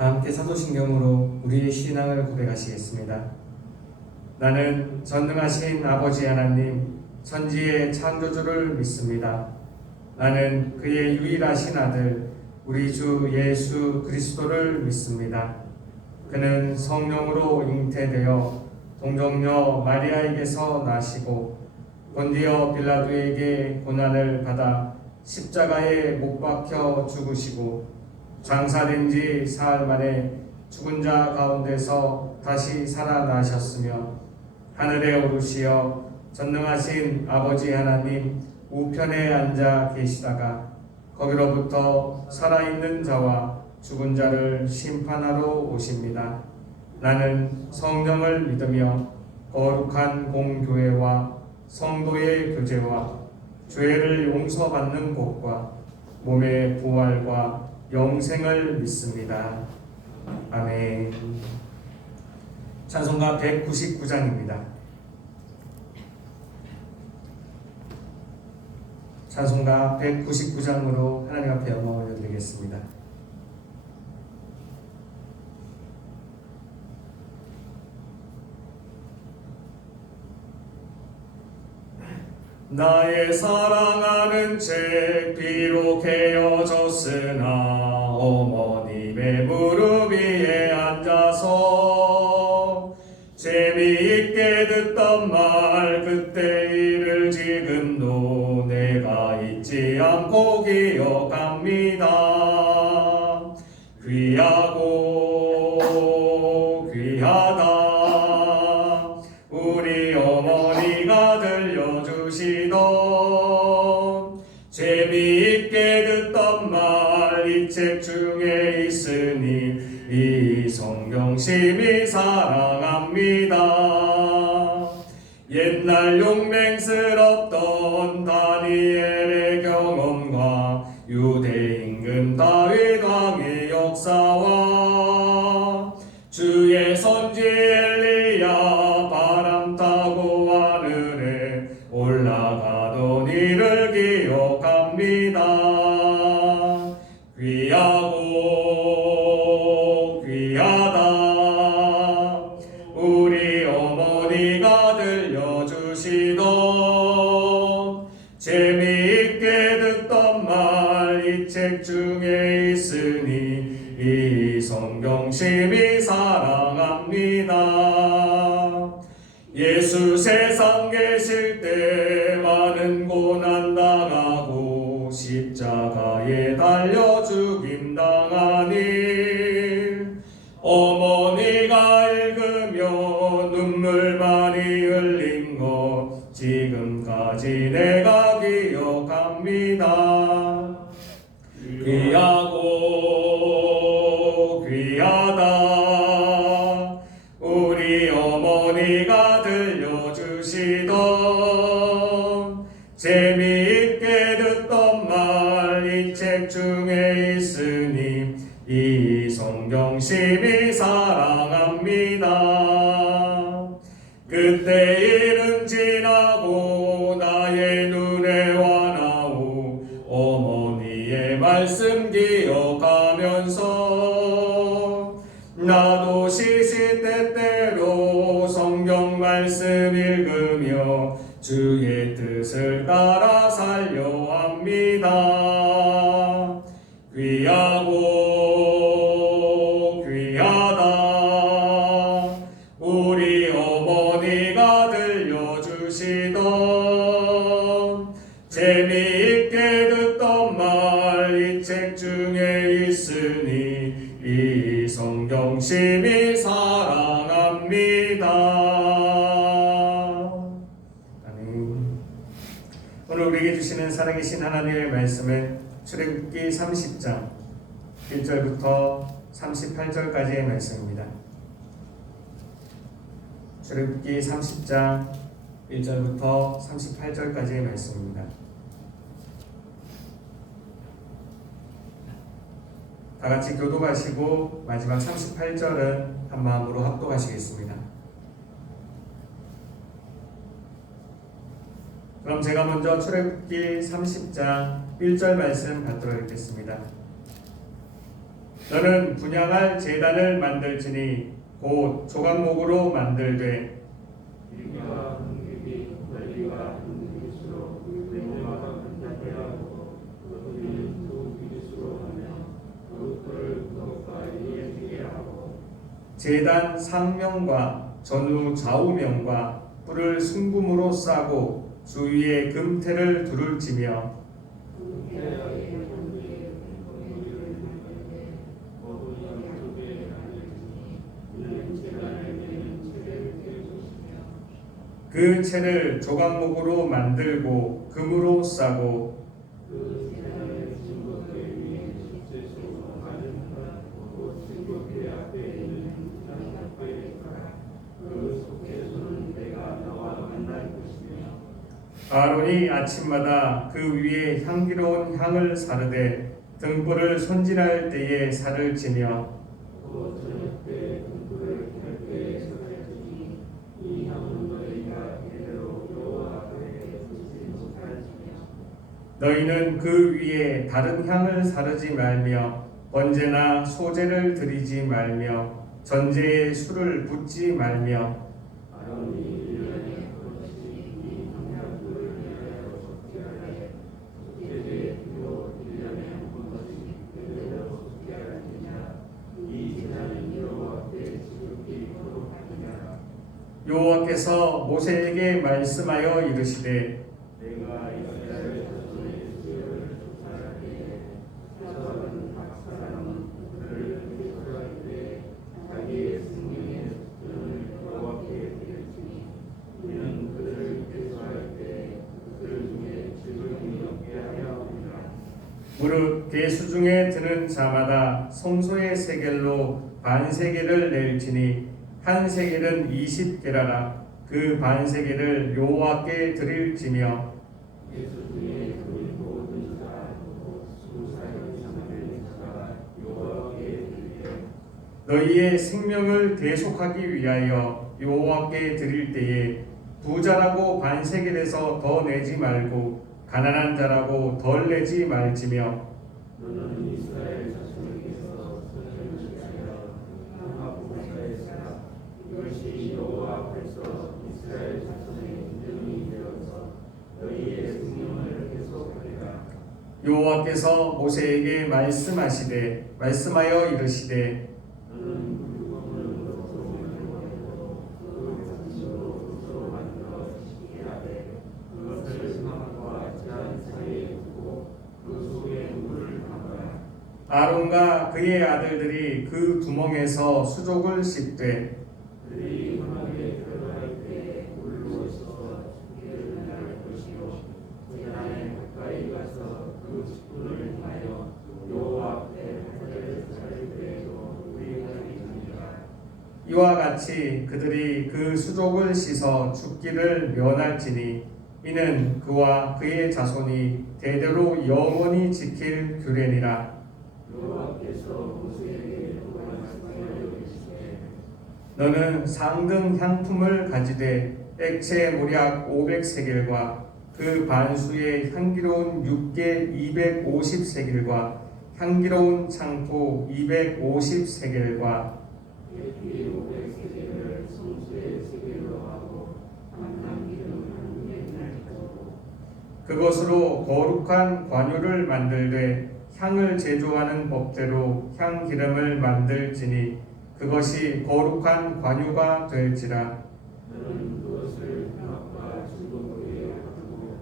다 함께 사도신경으로 우리의 신앙을 고백하시겠습니다. 나는 전능하신 아버지 하나님, 천지의 창조주를 믿습니다. 나는 그의 유일하신 아들, 우리 주 예수 그리스도를 믿습니다. 그는 성령으로 잉태되어 동정녀 마리아에게서 나시고 본디어 빌라도에게 고난을 받아 십자가에 못 박혀 죽으시고 장사된 지 사흘 만에 죽은 자 가운데서 다시 살아나셨으며 하늘에 오르시어 전능하신 아버지 하나님 우편에 앉아 계시다가 거기로부터 살아있는 자와 죽은 자를 심판하러 오십니다. 나는 성령을 믿으며 거룩한 공교회와 성도의 교제와 죄를 용서받는 것과 몸의 부활과 영생을 믿습니다. 아멘. 찬송가 199장입니다. 찬송가 199장으로 하나님 앞에 영광을 올려드리겠습니다. 나의 사랑하는 책 비록 헤어졌으나 어머님의 무릎 위에 앉아서 재미있게 듣던 말 그때 일을 지금도 내가 잊지 않고 기억합니다. 귀하고 귀하다 우리 어머니가 들려주시던 재미있게 듣던 말 이 책 중에 있으니 이 성경 심히 사랑합니다. 옛날 용맹스럽던 다니엘의 경험과 유대 임금 다윗 왕의 역사와 주의 선지 엘리야 바람 타고 하늘에 올라가던 이를 기억합니다. 귀하고 귀하다 우리 어머니가 들려주시던 재미있게 듣던 말 이 책 중에 있으니 이 성경 심히 사랑합니다. 예수 세상 계실 때 많은 고난 당하고 십자가에 달려 죽임 당하니 어머니가 읽으며 눈물 많이 흘린 것 지금까지 내가 기억합니다. 귀하고 귀하다 우리 어머니가 들려주시던 재미있게 듣던 말 이 책 중에 있으니 이 성경 심히 사랑합니다. 그때 일은 지나고 나의 눈에 와나오 어머니의 말씀 기억하면서 나도 시시때때로 성경 말씀 읽으며 주의 뜻을 따라 살려 합니다. 귀하고 귀하다 우리 어머니가 들려주시던 재미있게 듣던 말 이 책 중에 있으니 이 성경 심히 사랑합니다. 아멘. 오늘 우리에게 주시는 살아계신 하나님의 말씀은 출애굽기 30장 1절부터 38절까지의 말씀입니다. 출애굽기 30장 1절부터 38절까지의 말씀입니다. 다 같이 교독하시고 마지막 38절은 한 마음으로 합독하시겠습니다. 그럼 제가 먼저 출애굽기 30장 1절 말씀 받도록 하겠습니다. 너는 분향할 제단을 만들지니 곧 조각목으로 만들되 길이가 한 규빗, 넓이가 한 규빗으로 네모가 한 자대하고 높이는 두 규빗으로 하며 그 뿔을 그것과 이어지게 하고 제단 상면과 전후 좌우면과 뿔을 순금으로 싸고 주위에 금테를 두를 지며 금테의 경계에 거기를 만들되 모두 양쪽에 만들지니 이는 제단을 매는 채를 뗄 것이며 그 채를 조각목으로 만들고 금으로 싸고 그 제단을 증거궤 위에 십제소로 가슴과 곧 증거궤 앞에 있는 장갑궤에 깔아 그 속죄소는 내가 너와 만날 것이며 아론이 아침마다 그 위에 향기로운 향을 사르되 등불을 손질할 때에 살을 지며 또 저녁 때 등불을 켤 때에 살지니 이 향은 너희가 이대로 여호와 앞에 붙지 못할지며 너희는 그 위에 다른 향을 사르지 말며 번제나 소제를 드리지 말며 전제에 술을 붓지 말며 아론이 1년에 한 번씩 이 향약불을 위하여 속죄하되 속죄제의 피로 1년에 한 번씩 그대로 속죄할지냐 이 제단은 여호와 앞에 지극히 거룩하니라. 여호와께서 모세에게 말씀하여 이르시되 내가 이스라엘 자손의 수요를 조사할 때에 사람은 각 사람은 그를 회개할 때에 자기의 생명의 수준을 여호와께 드릴지니 이는 그들을 회개할 때에 그들 중에 즐거움이 없게 하려 함이라. 무릇 계수 중에 드는 자마다 성소의 세겔로 반세겔을 낼지니 한 세겔은 20게라라. 그 반세겔을 여호와께 드릴지며 예수 중에 그 모든 자 곧 20살 이상 된 자가 여호와께 드리되 너희의 생명을 대속하기 위하여 여호와께 드릴 때에 부자라고 반세겔에서 더 내지 말고 가난한 자라고 덜 내지 말지며 너는 이스라엘 자손에게서 선을 취하여 향합봉사했으나 이것이 여호와 앞에서 이스라엘 자손의 인정이 되어서 너희의 생명을 계속하리라. 여호와께서 모세에게 말씀하여 이르시되 너는 물건을 롯으로 만들고 그 자신으로 롯으로 만들어 시게 하되 그것을 사막과 제한 사이에 두고 그 속에 물을 담아라. 아론과 그의 아들들이 그 구멍에서 수족을 씹되 그들이 현황에 들어갈 때 물로 씻어 죽기를 할 것이요 제단에 가까이 가서 그 직분을 행하여 여호와 앞에 화제를 차릴 때에도 우리하리니라. 이와 같이 그들이 그 수족을 씻어 죽기를 면할지니 이는 그와 그의 자손이 대대로 영원히 지킬 규례니라. 여호와께서 모세에게 또 말씀하여 이르시되 너는 상등 향품을 가지되 액체 모략 500세겔과 그 반수의 향기로운 육개 250세겔과 향기로운 창포 250세겔과 예피 500세겔을 성수의 세겔로 하고 한향기름 한 맹을 가지고 그것으로 거룩한 관유를 만들되 향을 제조하는 법대로 향기름을 만들지니 그것이 거룩한 관유가 될지라. 너는 그것을 향악과 증거궤에 하고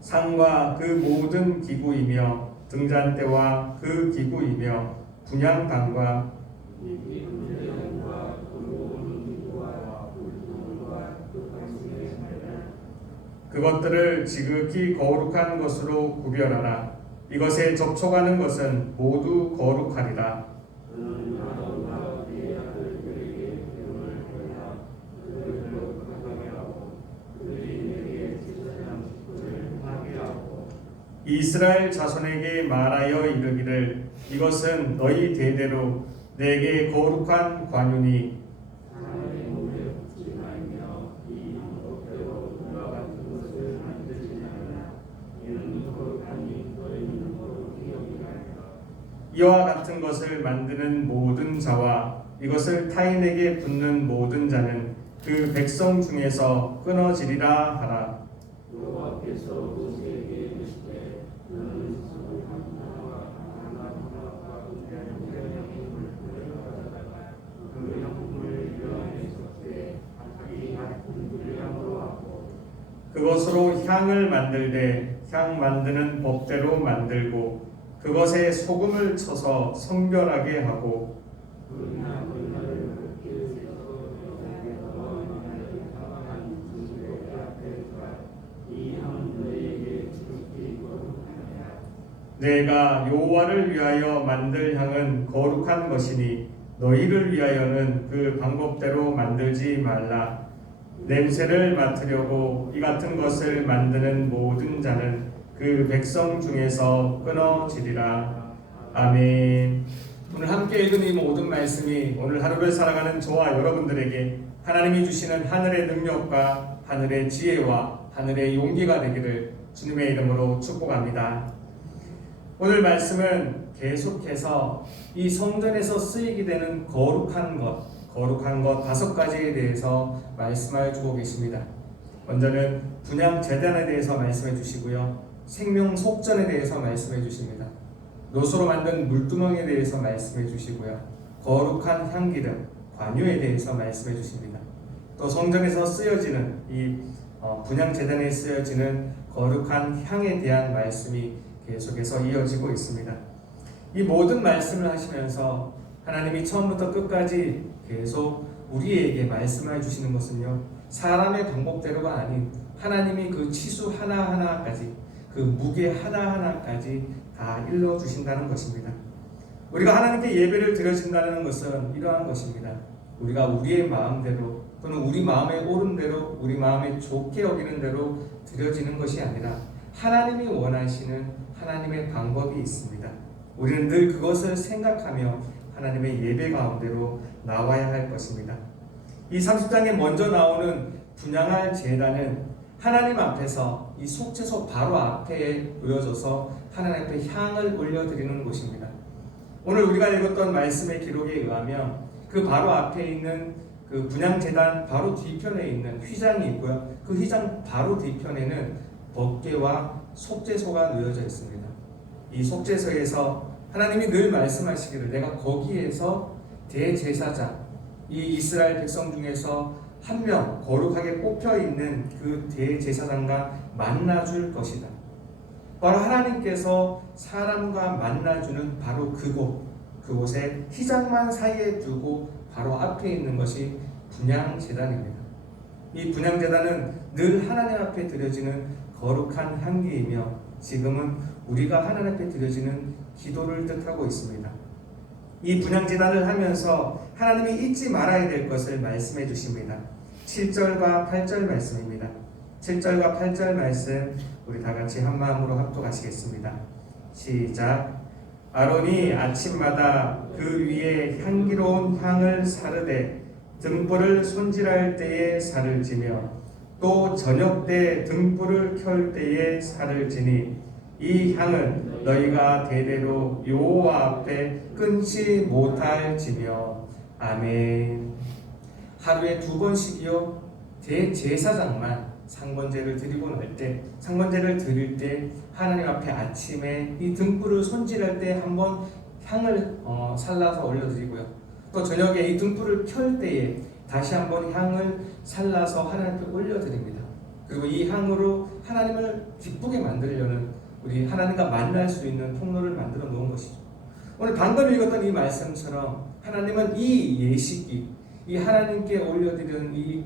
상과 그 모든 기구이며 등잔대와 그 기구이며 분향단과 이 분량과 그 모든 기구와 불통과 그 관심의 말을 그것들을 지극히 거룩한 것으로 구별하라. 이것에 접촉하는 것은 모두 거룩하리라. 너는 아론과 그의 아들들에게 기름을 발라 그들을 거룩하게 하고 그들이 내게 제사장 직분을 하게 하고 이스라엘 자손에게 말하여 이르기를 이것은 너희 대대로 내게 거룩한 관유니 사람의 몸에 붙지 말며 이 법대로 그와 같은 것을 만들지 말라. 이는 거룩하니 너희는 거룩히 여기라. 이와 같은 것을 만드는 모든 자와 이것을 타인에게 붓는 모든 자는 그 백성 중에서 끊어지리라 하라. 여호와께서 모세에게 이르시되 너는 스스로 하나와 하나와 은혜의 물품을 가져다가 그 형품을 그 안에 섞되 자기 같은 분량으로 하고 그것으로 향을 만들되 향 만드는 법대로 만들고 그것에 소금을 쳐서 성별하게 하고 그 향을 흙에서 여호와의 사랑한 그의 앞에 두라. 이 향은 너희에게 지극히 거룩하니라. 내가 여호와를 위하여 만들 향은 거룩한 것이니 너희를 위하여는 그 방법대로 만들지 말라. 냄새를 맡으려고 이 같은 것을 만드는 모든 자는 그 백성 중에서 끊어지리라. 아멘. 오늘 함께 읽은 이 모든 말씀이 오늘 하루를 살아가는 저와 여러분들에게 하나님이 주시는 하늘의 능력과 하늘의 지혜와 하늘의 용기가 되기를 주님의 이름으로 축복합니다. 오늘 말씀은 계속해서 이 성전에서 쓰이게 되는 거룩한 것 5가지에 대해서 말씀해 주고 계십니다. 먼저는 분향 제단에 대해서 말씀해 주시고요. 생명 속전에 대해서 말씀해 주십니다. 노소로 만든 물두멍에 대해서 말씀해 주시고요. 거룩한 향기름, 관유에 대해서 말씀해 주십니다. 또 성전에서 쓰여지는 이 분향 제단에 쓰여지는 거룩한 향에 대한 말씀이 계속해서 이어지고 있습니다. 이 모든 말씀을 하시면서 하나님이 처음부터 끝까지 계속 우리에게 말씀해 주시는 것은요, 사람의 방법대로가 아닌 하나님이 그 치수 하나하나까지, 그 무게 하나하나까지 다 일러 주신다는 것입니다. 우리가 하나님께 예배를 드려진다는 것은 이러한 것입니다. 우리가 우리의 마음대로 또는 우리 마음에 옳은 대로, 우리 마음에 좋게 여기는 대로 드려지는 것이 아니라 하나님이 원하시는 하나님의 방법이 있습니다. 우리는 늘 그것을 생각하며 하나님의 예배 가운데로 나와야 할 것입니다. 이 30장에 먼저 나오는 분향할 제단은 하나님 앞에서 이 속죄소 바로 앞에 놓여져서 하나님 앞에 향을 올려드리는 곳입니다. 오늘 우리가 읽었던 말씀의 기록에 의하면 그 바로 앞에 있는 그 분향제단 바로 뒤편에 있는 휘장이 있고요. 그 휘장 바로 뒤편에는 법궤와 속죄소가 놓여져 있습니다. 이 속죄소에서 하나님이 늘 말씀하시기를 내가 거기에서 대제사장, 이 이스라엘 백성 중에서 한 명 거룩하게 뽑혀 있는 그 대제사장과 만나줄 것이다. 바로 하나님께서 사람과 만나주는 바로 그곳에 휘장만 사이에 두고 바로 앞에 있는 것이 분향제단입니다. 이 분향제단은 늘 하나님 앞에 드려지는 거룩한 향기이며 지금은 우리가 하나님 앞에 드려지는 기도를 뜻하고 있습니다. 이 분향제단을 하면서 하나님이 잊지 말아야 될 것을 말씀해 주십니다. 7절과 8절 말씀입니다. 7절과 8절 말씀 우리 다 같이 한 마음으로 합독하시겠습니다. 시작. 아론이 아침마다 그 위에 향기로운 향을 사르되 등불을 손질할 때에 살을 지며 또 저녁 때 등불을 켤 때에 살을 지니 이 향은 너희가 대대로 여호와 앞에 끊지 못할지며. 아멘. 하루에 2번씩이요 대제사장만 상번제를 드리고 날 때, 상번제를 드릴 때 하나님 앞에 아침에 이 등불을 손질할 때 한번 향을 살라서 올려드리고요. 또 저녁에 이 등불을 켤 때에 다시 한번 향을 살라서 하나님 앞에 올려드립니다. 그리고 이 향으로 하나님을 기쁘게 만들려는 우리 하나님과 만날 수 있는 통로를 만들어 놓은 것이죠. 오늘 방금 읽었던 이 말씀처럼 하나님은 이 예식이, 이 하나님께 올려드리는 이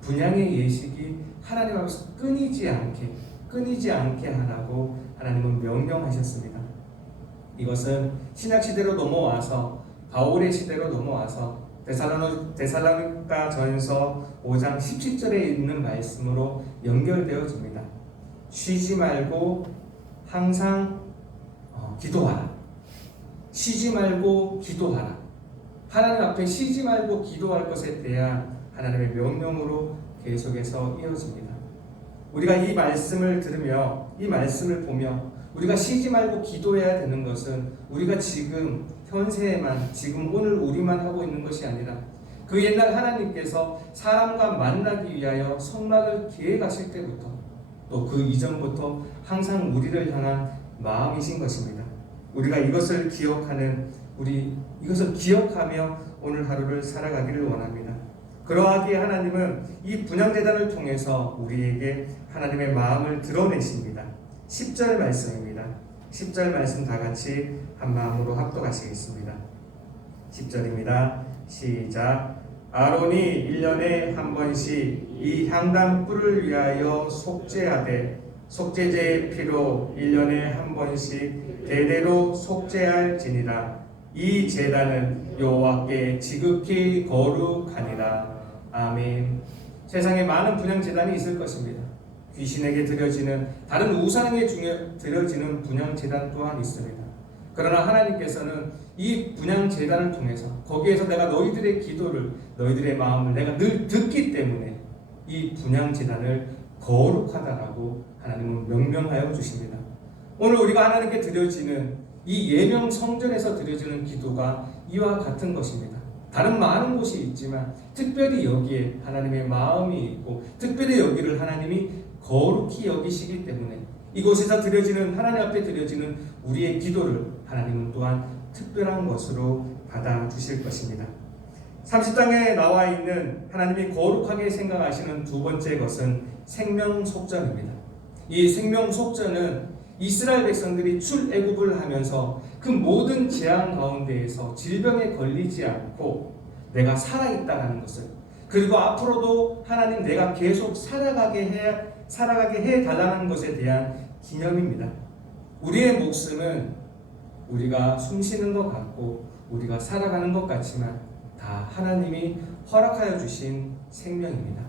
분향의 예식이 하나님 앞에서 끊이지 않게 하라고 하나님은 명령하셨습니다. 이것은 신약 시대로 넘어와서 바울의 시대로 넘어와서 데살로니가 전서 5장 17절에 있는 말씀으로 연결되어집니다. 쉬지 말고 항상 기도하라. 쉬지 말고 기도하라. 하나님 앞에 쉬지 말고 기도할 것에 대한 하나님의 명령으로 계속해서 이어집니다. 우리가 이 말씀을 들으며 이 말씀을 보며 우리가 쉬지 말고 기도해야 되는 것은 우리가 지금 현세에만, 지금 오늘 우리만 하고 있는 것이 아니라 그 옛날 하나님께서 사람과 만나기 위하여 성막을 계획하실 때부터 또 그 이전부터 항상 우리를 향한 마음이신 것입니다. 우리가 이것을 기억하며 오늘 하루를 살아가기를 원합니다. 그러하기에 하나님은 이 분향제단을 통해서 우리에게 하나님의 마음을 드러내십니다. 10절 말씀입니다. 10절 말씀 다 같이 한 마음으로 합독하시겠습니다. 10절입니다. 시작. 아론이 1년에 한 번씩 이 향단 뿔을 위하여 속죄하되 속죄제의 피로 1년에 한 번씩 대대로 속죄할지니라. 이 제단은 여호와께 지극히 거룩하니라. 아멘. 세상에 많은 분향제단이 있을 것입니다. 귀신에게 드려지는, 다른 우상에 드려지는 분향제단 또한 있습니다. 그러나 하나님께서는 이 분향제단을 통해서 거기에서 내가 너희들의 기도를, 너희들의 마음을 내가 늘 듣기 때문에 이 분향제단을 거룩하다라고 하나님은 명명하여 주십니다. 오늘 우리가 하나님께 드려지는 이 예명 성전에서 드려지는 기도가 이와 같은 것입니다. 다른 많은 곳이 있지만 특별히 여기에 하나님의 마음이 있고 특별히 여기를 하나님이 거룩히 여기시기 때문에 이곳에서 드려지는, 하나님 앞에 드려지는 우리의 기도를 하나님은 또한 특별한 것으로 받아주실 것입니다. 30장에 나와 있는 하나님이 거룩하게 생각하시는 두 번째 것은 생명속전입니다. 이 생명속전은 이스라엘 백성들이 출애굽을 하면서 그 모든 재앙 가운데에서 질병에 걸리지 않고 내가 살아있다는 것을, 그리고 앞으로도 하나님 내가 계속 살아가게 해달라는 것에 대한 기념입니다. 우리의 목숨은 우리가 숨쉬는 것 같고 우리가 살아가는 것 같지만 다 하나님이 허락하여 주신 생명입니다.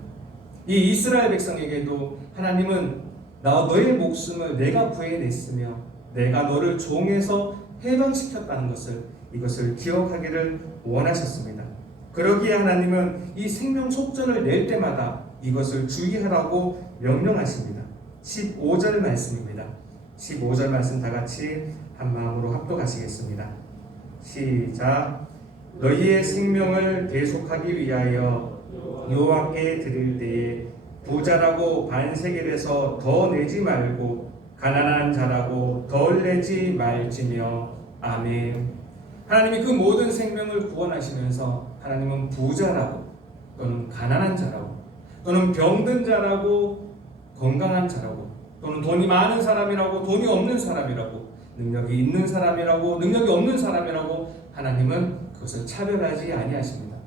이 이스라엘 백성에게도 하나님은 너의 목숨을 내가 구해냈으며 내가 너를 종에서 해방시켰다는 것을, 이것을 기억하기를 원하셨습니다. 그러기에 하나님은 이 생명 속전을 낼 때마다 이것을 주의하라고 명령하십니다. 15절 말씀입니다. 15절 말씀 다 같이 한 마음으로 합독하시겠습니다. 시작. 너희의 생명을 대속하기 위하여 여호와께 드릴 때에 부자라고 반세겔에서 더 내지 말고 가난한 자라고 덜 내지 말지며. 아멘. 하나님이 그 모든 생명을 구원하시면서 하나님은 부자라고 또는 가난한 자라고 또는 병든 자라고 건강한 자라고 또는 돈이 많은 사람이라고 돈이 없는 사람이라고 능력이 있는 사람이라고 능력이 없는 사람이라고 하나님은 그것을 차별하지 아니하십니다.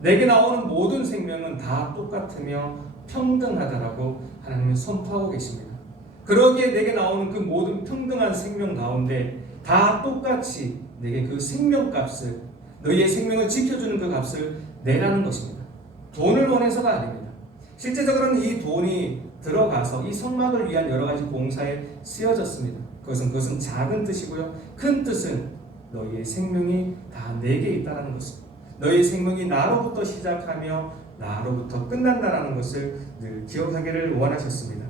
내게 나오는 모든 생명은 다 똑같으며 평등하다라고 하나님은 선포하고 계십니다. 그러기에 내게 나오는 그 모든 평등한 생명 가운데 다 똑같이 내게 그 생명값을, 너희의 생명을 지켜주는 그 값을 내라는 것입니다. 돈을 원해서가 아닙니다. 실제적으로는 이 돈이 들어가서 이 성막을 위한 여러 가지 봉사에 쓰여졌습니다. 그것은 작은 뜻이고요. 큰 뜻은 너희의 생명이 다 내게 있다는 것입니다. 너희의 생명이 나로부터 시작하며 나로부터 끝난다라는 것을 늘 기억하기를 원하셨습니다.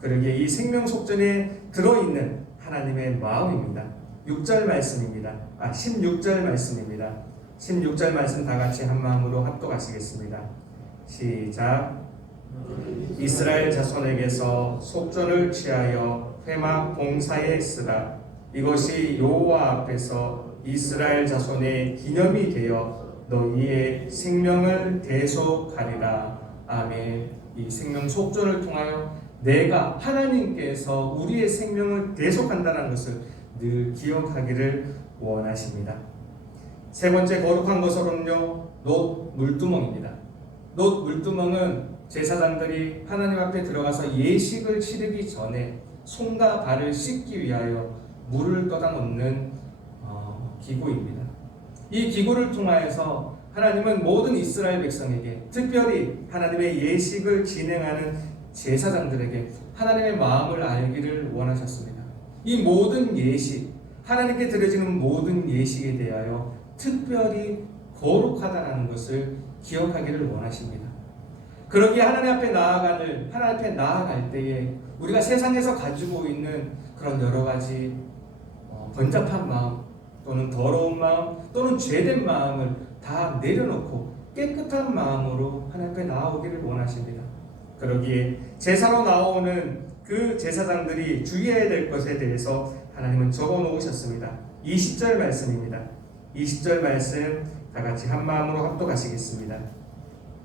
그러기에 이 생명 속전에 들어있는 하나님의 마음입니다. 6절 말씀입니다. 16절 말씀입니다. 16절 말씀 다 같이 한 마음으로 합독하시겠습니다. 시작. 이스라엘 자손에게서 속전을 취하여 회막 봉사에 쓰라. 이것이 여호와 앞에서 이스라엘 자손의 기념이 되어 너희의 생명을 대속하리라. 아멘. 이 생명 속전을 통하여 내가, 하나님께서 우리의 생명을 대속한다는 것을 늘 기억하기를 원하십니다. 세 번째 거룩한 것으로는요, 놋 물두멍입니다. 놋 물두멍은 제사장들이 하나님 앞에 들어가서 예식을 치르기 전에 손과 발을 씻기 위하여 물을 떠다 놓는 기구입니다. 이 기구를 통하여서 하나님은 모든 이스라엘 백성에게, 특별히 하나님의 예식을 진행하는 제사장들에게 하나님의 마음을 알기를 원하셨습니다. 이 모든 예식, 하나님께 드려지는 모든 예식에 대하여 특별히 거룩하다는 것을 기억하기를 원하십니다. 그러기에 하나님 앞에 나아갈 때에 우리가 세상에서 가지고 있는 그런 여러 가지 번잡한 마음 또는 더러운 마음 또는 죄된 마음을 다 내려놓고 깨끗한 마음으로 하나님 앞에 나오기를 원하십니다. 그러기에 제사로 나오는 그 제사장들이 주의해야 될 것에 대해서 하나님은 적어 놓으셨습니다. 20절 말씀입니다. 20절 말씀 다 같이 한 마음으로 합독하시겠습니다.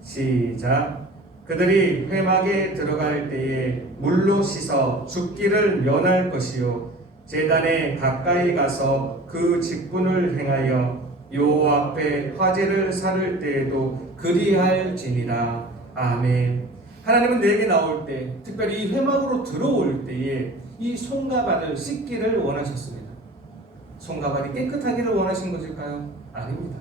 시작. 그들이 회막에 들어갈 때에 물로 씻어 죽기를 면할 것이요 제단에 가까이 가서 그 직분을 행하여 여호와 앞에 화제를 사를 때에도 그리할지니라. 아멘. 하나님은 내게 나올 때, 특별히 이 회막으로 들어올 때에 이 손가발을 씻기를 원하셨습니다. 손가발이 깨끗하기를 원하신 것일까요? 아닙니다.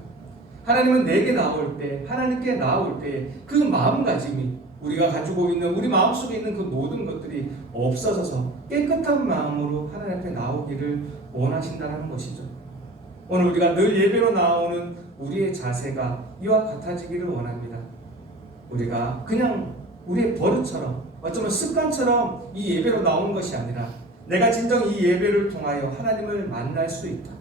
하나님은 내게 나올 때, 하나님께 나올 때 그 마음가짐이 우리가 가지고 있는 우리 마음속에 있는 그 모든 것들이 없어져서 깨끗한 마음으로 하나님 앞에 나오기를 원하신다는 것이죠. 오늘 우리가 늘 예배로 나오는 우리의 자세가 이와 같아지기를 원합니다. 우리가 그냥 우리의 버릇처럼 어쩌면 습관처럼 이 예배로 나오는 것이 아니라 내가 진정 이 예배를 통하여 하나님을 만날 수 있다.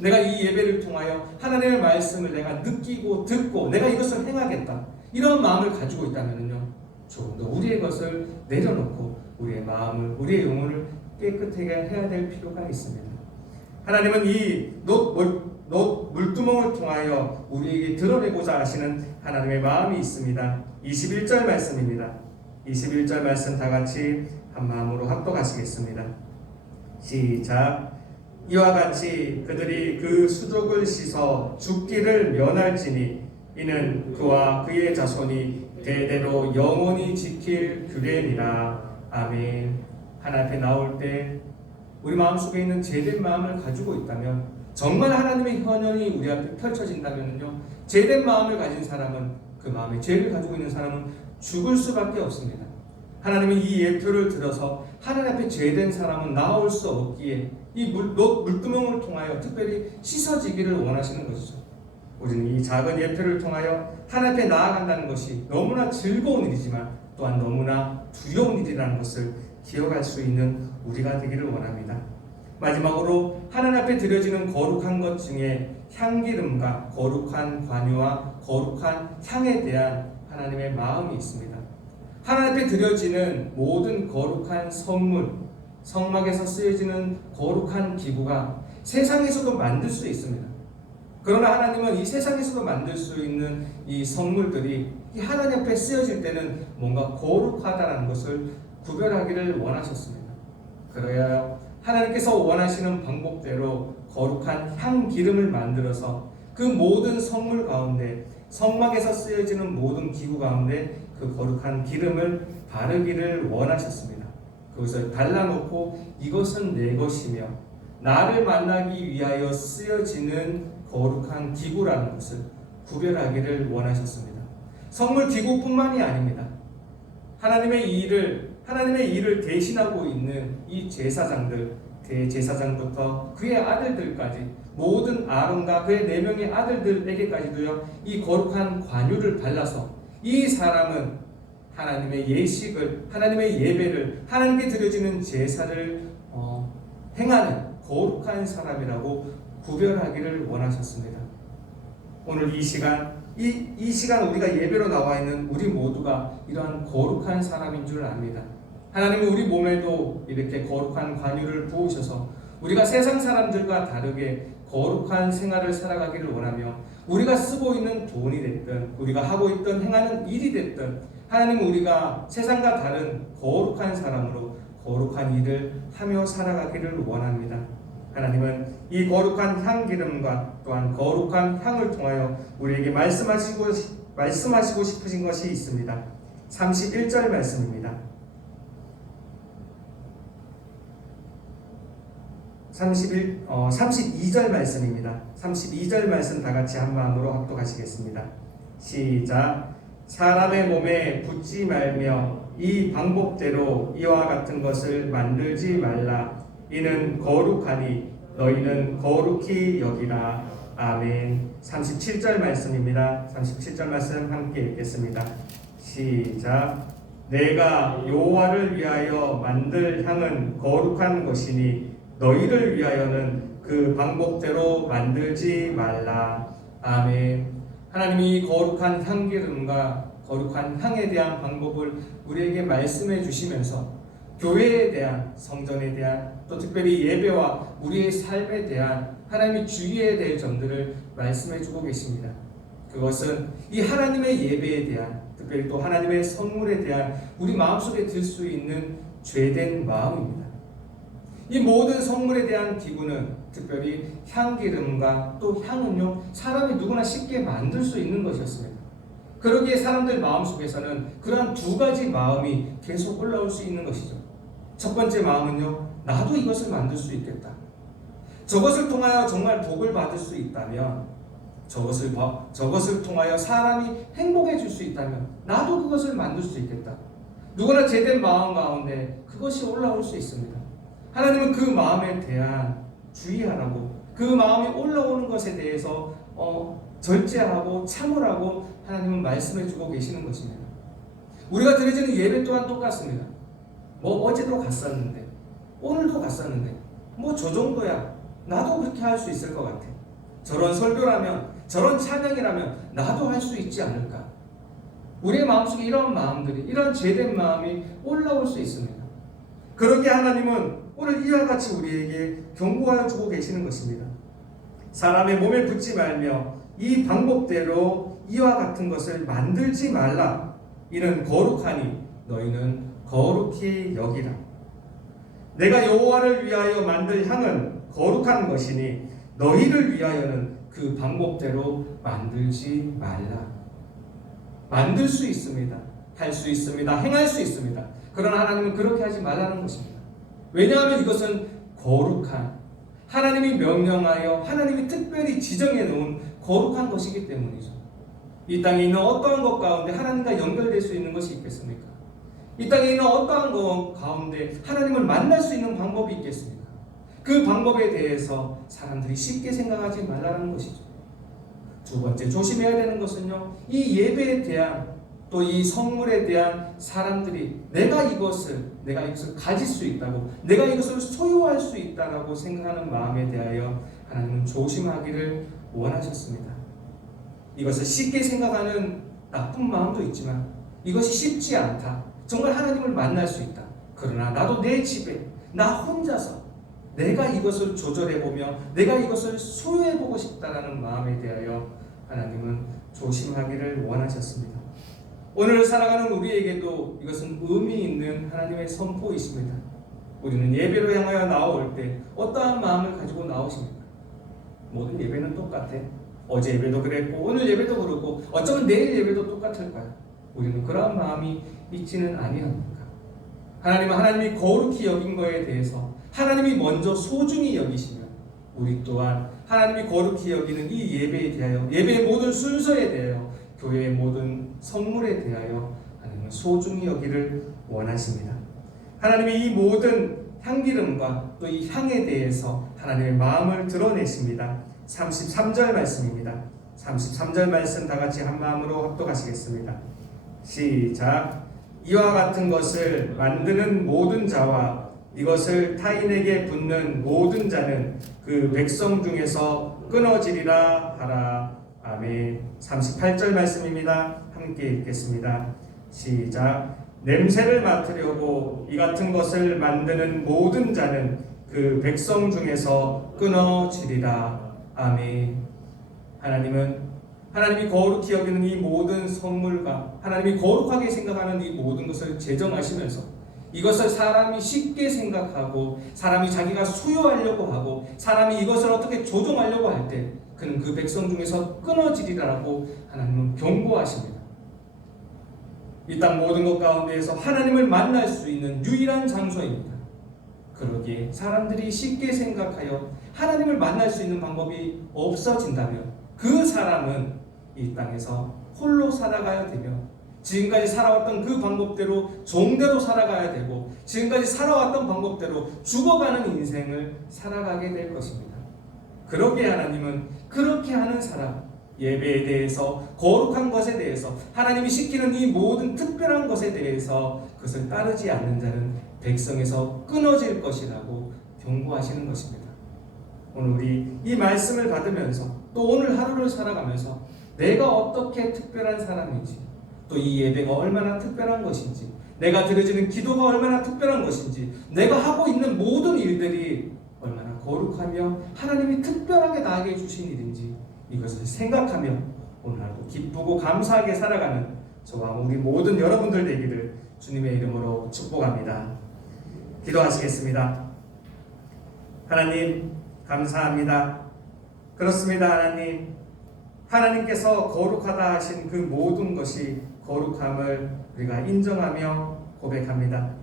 내가 이 예배를 통하여 하나님의 말씀을 내가 느끼고 듣고 내가 이것을 행하겠다. 이런 마음을 가지고 있다면요, 조금 더 우리의 것을 내려놓고 우리의 마음을, 우리의 영혼을 깨끗하게 해야 될 필요가 있습니다. 하나님은 이 물두멍을 통하여 우리에게 드러내고자 하시는 하나님의 마음이 있습니다. 21절 말씀입니다. 21절 말씀 다 같이 한 마음으로 합독하시겠습니다. 시작. 이와 같이 그들이 그 수족을 씻어 죽기를 면할지니 이는 그와 그의 자손이 대대로 영원히 지킬 규례니라. 아멘. 하나님 앞에 나올 때 우리 마음속에 있는 죄된 마음을 가지고 있다면, 정말 하나님의 현현이 우리 앞에 펼쳐진다면요, 죄된 마음을 가진 사람은, 그 마음에 죄를 가지고 있는 사람은 죽을 수밖에 없습니다. 하나님은 이 예표를 들어서 하나님 앞에 죄된 사람은 나올 수 없기에 이 물두멍을 통하여 특별히 씻어지기를 원하시는 것이죠. 우리는 이 작은 예표를 통하여 하나님 앞에 나아간다는 것이 너무나 즐거운 일이지만 또한 너무나 두려운 일이라는 것을 기억할 수 있는 우리가 되기를 원합니다. 마지막으로 하나님 앞에 드려지는 거룩한 것 중에 향기름과 거룩한 관유와 거룩한 향에 대한 하나님의 마음이 있습니다. 하나님 앞에 드려지는 모든 거룩한 선물, 성막에서 쓰여지는 거룩한 기구가 세상에서도 만들 수 있습니다. 그러나 하나님은 이 세상에서도 만들 수 있는 이 선물들이 이 하나님 앞에 쓰여질 때는 뭔가 거룩하다는 것을 구별하기를 원하셨습니다. 그래야 하나님께서 원하시는 방법대로 거룩한 향기름을 만들어서 그 모든 선물 가운데, 성막에서 쓰여지는 모든 기구 가운데 그 거룩한 기름을 바르기를 원하셨습니다. 그것을 발라놓고 이것은 내 것이며 나를 만나기 위하여 쓰여지는 거룩한 기구라는 것을 구별하기를 원하셨습니다. 선물 기구뿐만이 아닙니다. 하나님의 일을 대신하고 있는 이 제사장들, 대제사장부터 그의 아들들까지, 모든 아론과 그의 4명의 아들들에게까지도요, 이 거룩한 관유를 발라서 이 사람은 하나님의 예식을, 하나님의 예배를, 하나님께 드려지는 제사를 행하는 거룩한 사람이라고 구별하기를 원하셨습니다. 오늘 이 시간 우리가 예배로 나와 있는 우리 모두가 이러한 거룩한 사람인 줄 압니다. 하나님은 우리 몸에도 이렇게 거룩한 관유를 부으셔서 우리가 세상 사람들과 다르게 거룩한 생활을 살아가기를 원하며, 우리가 쓰고 있는 돈이 됐든 우리가 하고 있던 행하는 일이 됐든 하나님은 우리가 세상과 다른 거룩한 사람으로 거룩한 일을 하며 살아가기를 원합니다. 하나님은 이 거룩한 향기름과 또한 거룩한 향을 통하여 우리에게 말씀하시고 싶으신 것이 있습니다. 31절 말씀입니다. 32절 말씀입니다. 32절 말씀 다 같이 한 마음으로 합독하시겠습니다. 시작. 사람의 몸에 붙지 말며 이 방법대로 이와 같은 것을 만들지 말라. 이는 거룩하니 너희는 거룩히 여기라. 아멘. 37절 말씀입니다. 37절 말씀 함께 읽겠습니다. 시작. 내가 여호와를 위하여 만들 향은 거룩한 것이니 너희를 위하여는 그 방법대로 만들지 말라. 아멘. 하나님이 거룩한 향기름과 거룩한 향에 대한 방법을 우리에게 말씀해 주시면서 교회에 대한, 성전에 대한, 또 특별히 예배와 우리의 삶에 대한 하나님의 주의해야 될 점들을 말씀해 주고 계십니다. 그것은 이 하나님의 예배에 대한, 특별히 또 하나님의 선물에 대한 우리 마음속에 들 수 있는 죄된 마음입니다. 이 모든 선물에 대한 기구는 특별히 향기름과 또 향은요, 사람이 누구나 쉽게 만들 수 있는 것이었습니다. 그러기에 사람들 마음속에서는 그러한 두 가지 마음이 계속 올라올 수 있는 것이죠. 첫 번째 마음은요, 나도 이것을 만들 수 있겠다. 저것을 통하여 정말 복을 받을 수 있다면, 저것을 통하여 사람이 행복해질 수 있다면 나도 그것을 만들 수 있겠다. 누구나 제된 마음 가운데 그것이 올라올 수 있습니다. 하나님은 그 마음에 대한 주의하라고, 그 마음이 올라오는 것에 대해서 절제하고 참으라고 하나님은 말씀해 주고 계시는 것입니다. 우리가 드려지는 예배 또한 똑같습니다. 어제도 갔었는데, 오늘도 갔었는데, 저 정도야. 나도 그렇게 할 수 있을 것 같아. 저런 설교라면, 저런 찬양이라면 나도 할 수 있지 않을까. 우리의 마음속에 이런 마음들이, 이런 죄된 마음이 올라올 수 있습니다. 그러기에 하나님은 오늘 이와 같이 우리에게 경고하여 주고 계시는 것입니다. 사람의 몸에 붙지 말며 이 방법대로 이와 같은 것을 만들지 말라. 이는 거룩하니 너희는 거룩히 여기라. 내가 여호와를 위하여 만들 향은 거룩한 것이니 너희를 위하여는 그 방법대로 만들지 말라. 만들 수 있습니다. 할 수 있습니다. 행할 수 있습니다. 그러나 하나님은 그렇게 하지 말라는 것입니다. 왜냐하면 이것은 거룩한, 하나님이 명령하여 하나님이 특별히 지정해 놓은 거룩한 것이기 때문이죠. 이 땅에 있는 어떠한 것 가운데 하나님과 연결될 수 있는 것이 있겠습니까? 이 땅에 있는 어떠한 것 가운데 하나님을 만날 수 있는 방법이 있겠습니까? 그 방법에 대해서 사람들이 쉽게 생각하지 말라는 것이죠. 두 번째 조심해야 되는 것은요, 이 예배에 대한, 또 이 선물에 대한 사람들이 내가 이것을 가질 수 있다고, 내가 이것을 소유할 수 있다라고 생각하는 마음에 대하여 하나님은 조심하기를 원하셨습니다. 이것을 쉽게 생각하는 나쁜 마음도 있지만 이것이 쉽지 않다. 정말 하나님을 만날 수 있다. 그러나 나도 내 집에 나 혼자서 내가 이것을 조절해보며 내가 이것을 소유해보고 싶다라는 마음에 대하여 하나님은 조심하기를 원하셨습니다. 오늘 살아가는 우리에게도 이것은 의미 있는 하나님의 선포이십니다. 우리는 예배로 향하여 나올 때 어떠한 마음을 가지고 나오십니까? 모든 예배는 똑같아. 어제 예배도 그랬고 오늘 예배도 그렇고 어쩌면 내일 예배도 똑같을 거야. 우리는 그러한 마음이 있지는 아니합니까? 하나님이 거룩히 여긴 거에 대해서 하나님이 먼저 소중히 여기시면 우리 또한 하나님이 거룩히 여기는 이 예배에 대하여, 예배의 모든 순서에 대하여, 교회의 모든 선물에 대하여 하나님은 소중히 여기를 원하십니다. 하나님이 이 모든 향기름과 또 이 향에 대해서 하나님의 마음을 드러내십니다. 33절 말씀입니다. 33절 말씀 다 같이 한 마음으로 합독하시겠습니다. 시작. 이와 같은 것을 만드는 모든 자와 이것을 타인에게 붓는 모든 자는 그 백성 중에서 끊어지리라 하라. 아멘. 38절 말씀입니다. 함께 읽겠습니다. 시작. 냄새를 맡으려고 이 같은 것을 만드는 모든 자는 그 백성 중에서 끊어지리라. 아멘. 하나님이 거룩히 여기는 이 모든 선물과 하나님이 거룩하게 생각하는 이 모든 것을 제정하시면서 이것을 사람이 쉽게 생각하고 사람이 자기가 소유하려고 하고 사람이 이것을 어떻게 조종하려고 할 때 그는 그 백성 중에서 끊어지리라고 하나님은 경고하십니다. 이 땅 모든 것 가운데에서 하나님을 만날 수 있는 유일한 장소입니다. 그러기에 사람들이 쉽게 생각하여 하나님을 만날 수 있는 방법이 없어진다면 그 사람은 이 땅에서 홀로 살아가야 되며 지금까지 살아왔던 그 방법대로 종대로 살아가야 되고 지금까지 살아왔던 방법대로 죽어가는 인생을 살아가게 될 것입니다. 그러기에 하나님은 그렇게 하는 사람, 예배에 대해서, 거룩한 것에 대해서, 하나님이 시키는 이 모든 특별한 것에 대해서 그것을 따르지 않는 자는 백성에서 끊어질 것이라고 경고하시는 것입니다. 오늘 우리 이 말씀을 받으면서 또 오늘 하루를 살아가면서 내가 어떻게 특별한 사람인지, 또 이 예배가 얼마나 특별한 것인지, 내가 드려지는 기도가 얼마나 특별한 것인지, 내가 하고 있는 모든 일들이 얼마나 거룩하며 하나님이 특별하게 나에게 주신 일인지 이것을 생각하며 오늘 하루 기쁘고 감사하게 살아가는 저와 우리 모든 여러분들 되기를 주님의 이름으로 축복합니다. 기도하시겠습니다. 하나님 감사합니다. 그렇습니다. 하나님께서 거룩하다 하신 그 모든 것이 거룩함을 우리가 인정하며 고백합니다.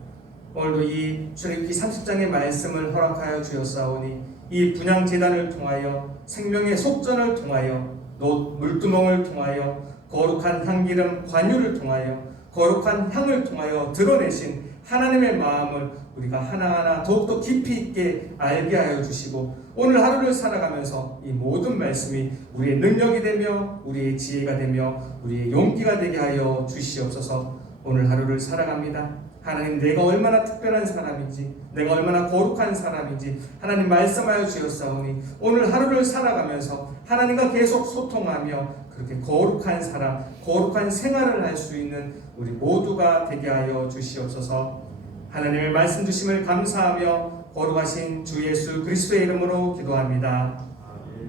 오늘도 이 출애굽기 30장의 말씀을 허락하여 주었사오니 이 분향제단을 통하여 생명의 속전을 통하여 놋 물두멍을 통하여 거룩한 향기름 관유를 통하여 거룩한 향을 통하여 드러내신 하나님의 마음을 우리가 하나하나 더욱더 깊이 있게 알게 하여 주시고 오늘 하루를 살아가면서 이 모든 말씀이 우리의 능력이 되며 우리의 지혜가 되며 우리의 용기가 되게 하여 주시옵소서. 오늘 하루를 살아갑니다. 하나님, 내가 얼마나 특별한 사람인지, 내가 얼마나 거룩한 사람인지 하나님 말씀하여 주셨사오니 오늘 하루를 살아가면서 하나님과 계속 소통하며 그렇게 거룩한 사람, 거룩한 생활을 할 수 있는 우리 모두가 되게 하여 주시옵소서. 하나님의 말씀 주심을 감사하며 거룩하신 주 예수 그리스도의 이름으로 기도합니다.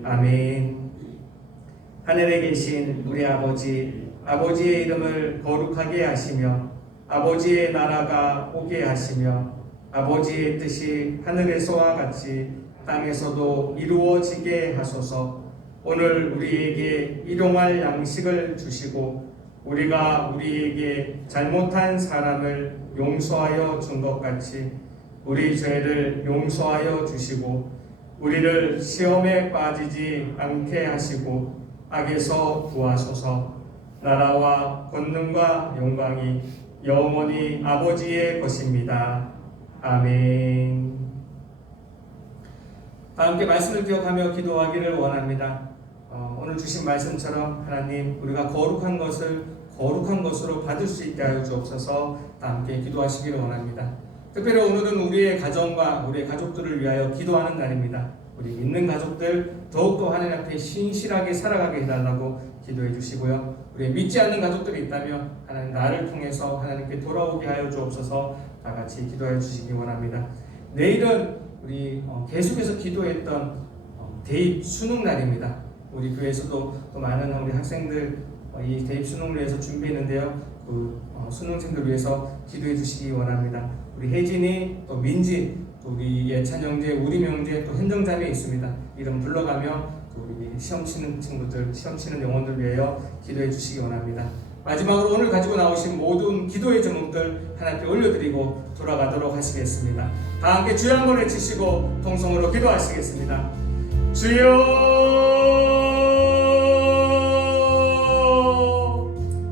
아멘. 하늘에 계신 우리 아버지, 아버지의 이름을 거룩하게 하시며 아버지의 나라가 오게 하시며 아버지의 뜻이 하늘에서와 같이 땅에서도 이루어지게 하소서. 오늘 우리에게 일용할 양식을 주시고 우리가 우리에게 잘못한 사람을 용서하여 준 것 같이 우리 죄를 용서하여 주시고 우리를 시험에 빠지지 않게 하시고 악에서 구하소서. 나라와 권능과 영광이 영원히 아버지의 것입니다. 아멘. 다 함께 말씀을 기억하며 기도하기를 원합니다. 오늘 주신 말씀처럼 하나님, 우리가 거룩한 것을 거룩한 것으로 받을 수 있게 하여 주옵소서. 다 함께 기도하시기를 원합니다. 특별히 오늘은 우리의 가정과 우리의 가족들을 위하여 기도하는 날입니다. 우리 믿는 가족들 더욱더 하나님 앞에 신실하게 살아가게 해달라고 기도해 주시고요. 우리 믿지 않는 가족들이 있다면 하나님 나를 통해서 하나님께 돌아오게 하여 주옵소서. 다 같이 기도해 주시기 원합니다. 내일은 우리 계속해서 기도했던 대입 수능 날입니다. 우리 교회에서도 또 많은 우리 학생들 이 대입 수능을 위해서 준비했는데요. 그 수능생들 위해서 기도해 주시기 원합니다. 우리 혜진이, 또 민지, 또 우리 예찬 형제, 우리 형제, 또 현정자매 있습니다. 이름 불러가며 또 우리 시험 치는 친구들, 시험 치는 영혼들 위하여 기도해 주시기 원합니다. 마지막으로 오늘 가지고 나오신 모든 기도의 제목들 하나님께 올려드리고 돌아가도록 하시겠습니다. 다 함께 주여 한번 외치시고 통성으로 기도하시겠습니다. 주여,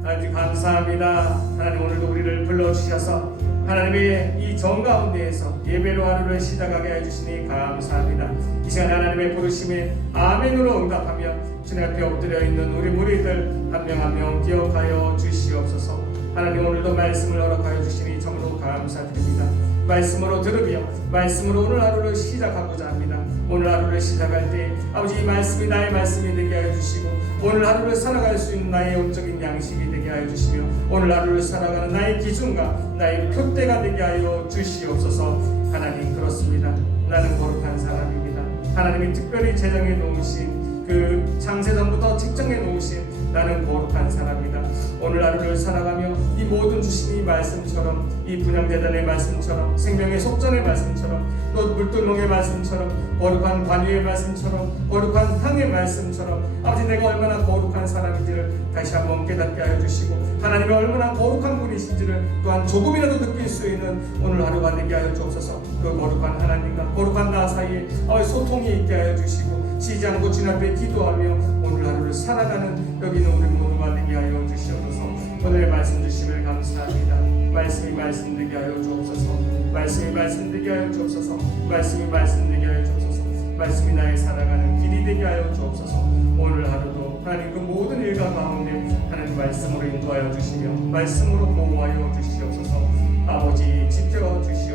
하나님 감사합니다. 하나님, 오늘도 우리를 불러주셔서 하나님의 이 정 가운데에서 예배로 하루를 시작하게 해주시니 감사합니다. 이 시간 하나님의 부르심에 아멘으로 응답하며 주님 앞에 엎드려 있는 우리 무리들 한 명 한 명 기억하여 주시옵소서. 하나님, 오늘도 말씀을 허락하여 주시니 참으로 감사드립니다. 말씀으로 들으며 말씀으로 오늘 하루를 시작하고자 합니다. 오늘 하루를 시작할 때 아버지, 이 말씀이 나의 말씀이 되게 하여 주시고 오늘 하루를 살아갈 수 있는 나의 영적인 양식이 되게 하여 주시며 오늘 하루를 살아가는 나의 기준과 나의 표대가 되게 하여 주시옵소서. 하나님, 그렇습니다. 나는 거룩한 사람입니다. 하나님이 특별히 제정해 놓으신 그 창세전부터 책정해 놓으신 나는 거룩한 사람이다. 오늘 하루를 살아가며 이 모든 주신 이 말씀처럼, 이 분향제단의 말씀처럼, 생명의 속전의 말씀처럼, 또 물두멍의 말씀처럼, 거룩한 관유의 말씀처럼, 거룩한 향의 말씀처럼 아버지, 내가 얼마나 거룩한 사람인지를 다시 한번 깨닫게 하여 주시고 하나님이 얼마나 거룩한 분이신지를 또한 조금이라도 느낄 수 있는 오늘 하루가 되게 하여 주옵소서. 그 거룩한 하나님과 거룩한 나 사이에 소통이 있게 하여 주시고 쉬지 않고 주님 앞에 기도하며 오늘 하루를 살아가는 여기 있는 우리 모두가 되게 하여 주시옵소서. 오늘의 말씀 주심을 감사합니다. 말씀이 말씀되게 하여 주옵소서. 말씀이 말씀되게 하여 주옵소서. 말씀이 말씀되게 하여 주옵소서. 말씀이 나의 살아가는 길이 되게 하여 주옵소서. 오늘 하루도 하나님 그 모든 일과 가운데 하나님 말씀으로 인도하여 주시며 말씀으로 보호하여 주시옵소서. 아버지 지켜 주시옵소서.